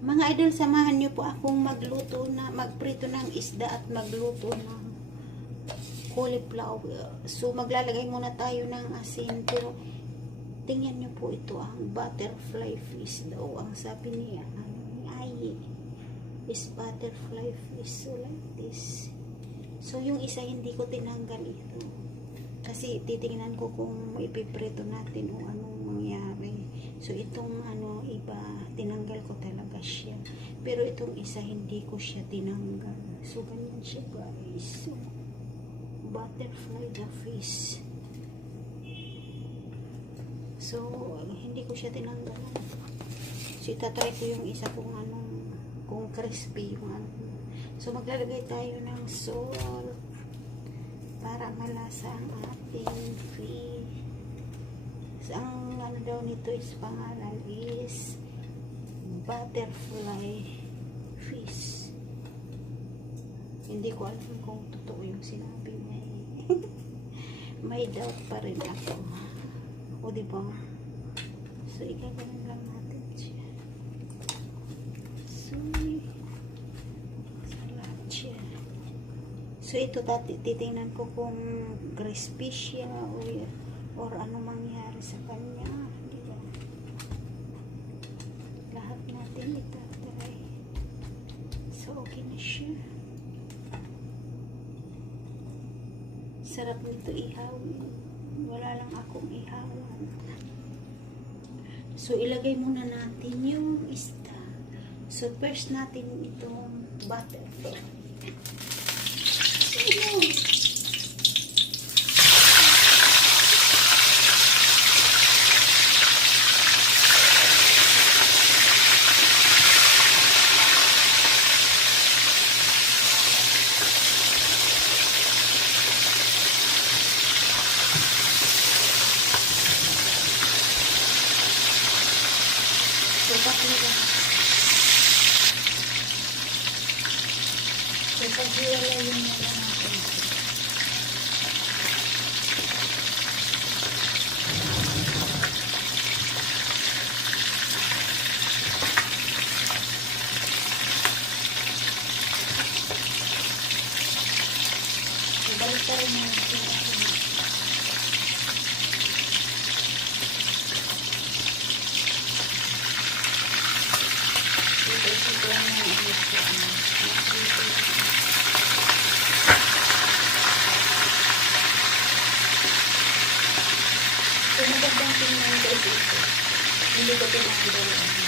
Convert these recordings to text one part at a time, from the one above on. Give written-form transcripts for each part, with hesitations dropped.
Mga idol, samahan niyo po akong magprito ng isda at magluto ng cauliflower. So, maglalagay muna tayo ng asin. Pero, tingnan niyo po ito, ang butterfly fish daw. Ang sabi niya, ay, is butterfly fish. So, like this. So, yung isa, hindi ko tinanggal ito. Kasi, titingnan ko kung ipiprito natin o anong mangyari. So, itong iba, tinanggal ko talaga siya. Pero itong isa, hindi ko siya tinanggal. So, ganyan siya, guys. So, butterfly the fish. So, hindi ko siya tinanggal. So, itatry ko yung isa kung kung crispy yung So, maglalagay tayo ng salt para malasa ang ating fish. So, ang daw nito is pangalan is butterfly fish. Hindi ko alam kung totoo yung sinabi niya. May doubt pa rin ako. O, diba? So, ikagalan lang natin siya. So, salat siya. So, ito titingnan ko kung crispy siya or ano mangyari sa kanya. Diba? Lahat natin itatry. So, okay na siya. Sarap nito ihawin. Wala lang akong ihawan. So, ilagay muna natin yung isda. So, first natin itong butterfly. So, paghiwalay yung mga natin. Balik pa rin natin natin. Ito lang yung So, magandang tingnan guys ito. Hindi ko tinanggal.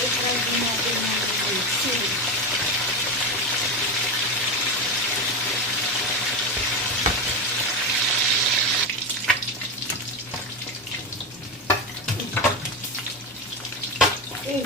I-try din natin ng seed. Okay.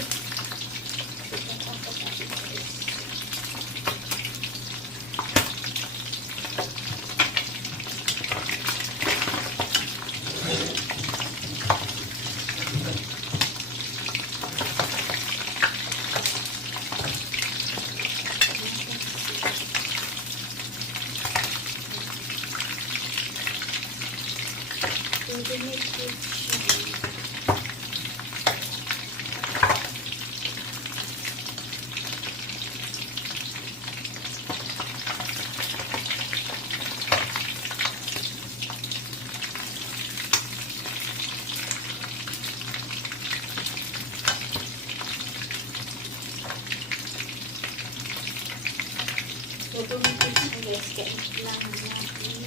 So, tumitis na guys, kaya lang natin.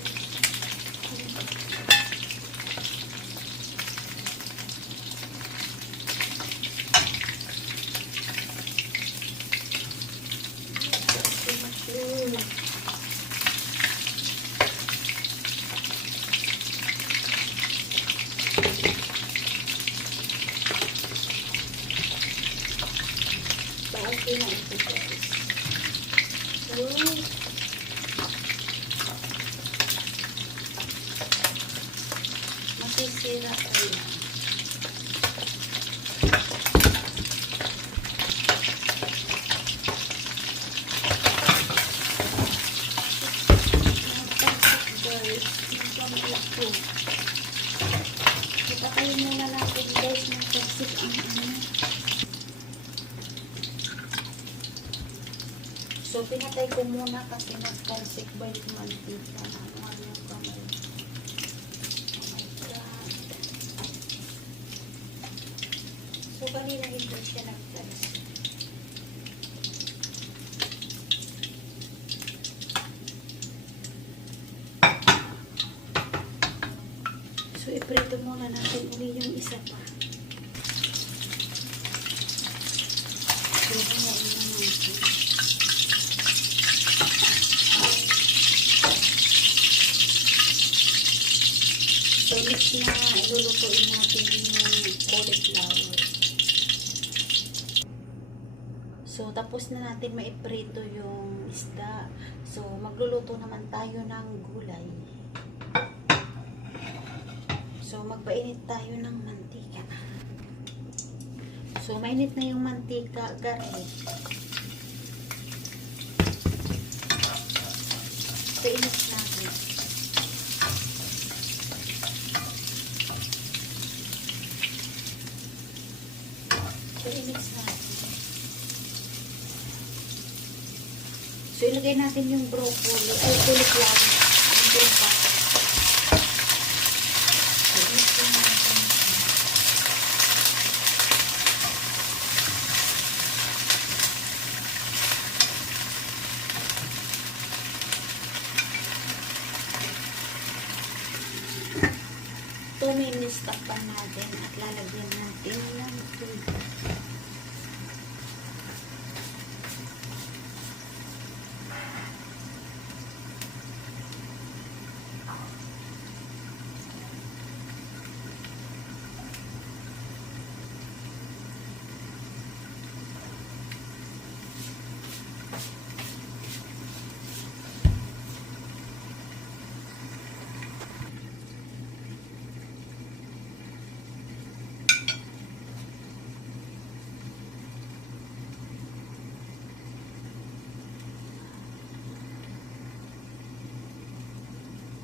Okay na ito guys. So, pinatay ko muna kasi nagtalsik ba yung mantika na ano yung kamay. Oh my God. So, kanina hindi siya nagtalsik. So, iprito muna natin uli yung isa pa. So, hawain na natin. So, next na ilulutuin natin yung cauliflower. So, tapos na natin maiprito yung isda. So, magluluto naman tayo ng gulay. So, magpainit tayo ng mantika. So, mainit na yung mantika, garlic. Painit natin. Painit natin. So, ilagay natin yung broccoli, ay cauliflower. Ang broccoli. Takpan natin at lalagyan natin ng tubig.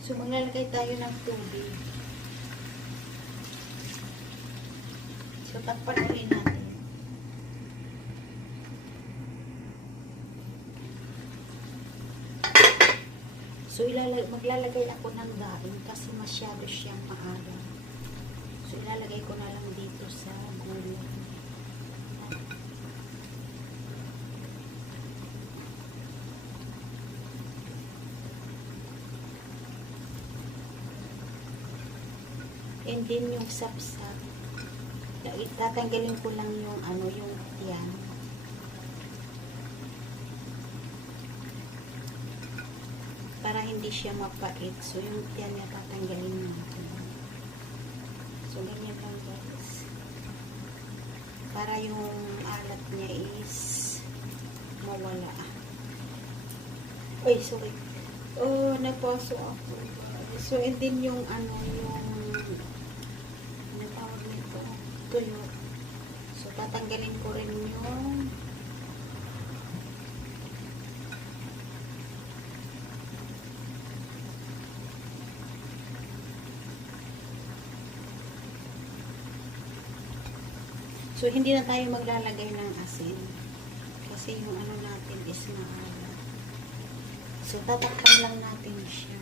So, maglalagay tayo ng tubig. So, takpan ulit natin. So, maglalagay ako ng daing kasi masyado siyang maalam. So, ilalagay ko na lang dito sa gulay. And then yung sapsap, tatanggalin ko lang yung ano, yung tiyan. Para hindi siya mapait. So yung tiyan niya tatanggalin natin. So ganyan lang guys. Para yung alat niya is mawala. Ay, sorry. Oh, napaso ako. So and then yung ano, yung tuyo. So, tatanggalin ko rin yung so, hindi na tayo maglalagay ng asin kasi yung ano natin is maalat. So, tatakpan lang natin siya.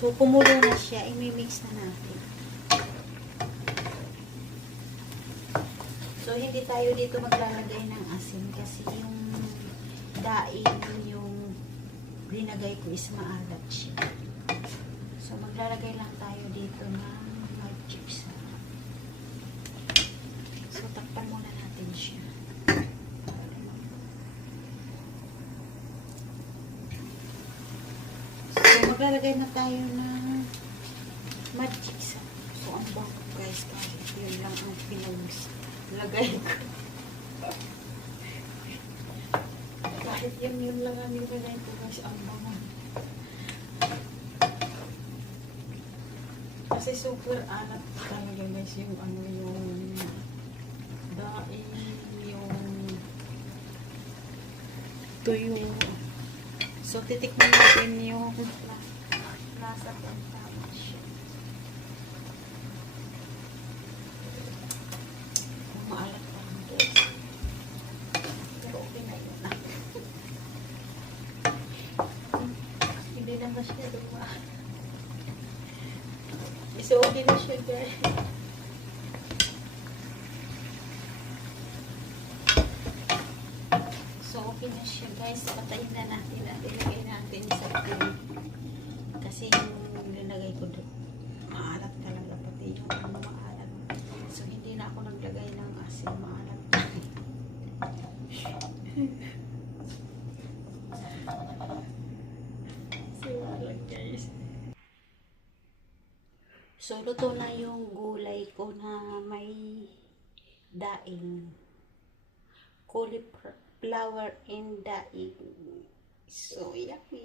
So, kumulo na siya, i-mix na natin. So, hindi tayo dito maglalagay ng asin kasi yung daing yung linagay ko is maalat siya. So, maglalagay lang tayo dito ng magic sarap. So, takpan muna natin siya. maglalagay na tayo ng magic sa. So, ang bako guys, kahit yun lang ang pinaglagay ko. Kahit yun lang ang nilagay ko guys, ang bango. Kasi super alat talaga guys yung ano yung daing yung tuyo. So, titikman natin yung lasa ng tama siya. Maalat pa lang guys. Pero okay na yun. Hindi na masyado maalat. So, okay na siya guys. So, okay na siya guys. Patayin na natin at ilagay natin sa pan. Kasi yung nilagay ko doon, maalat talaga pati yung ano maalat. So, hindi na ako naglagay ng asin, maalat. So, wala guys. So, luto na yung gulay ko na may daing. Cauliflower and daing. So, yummy.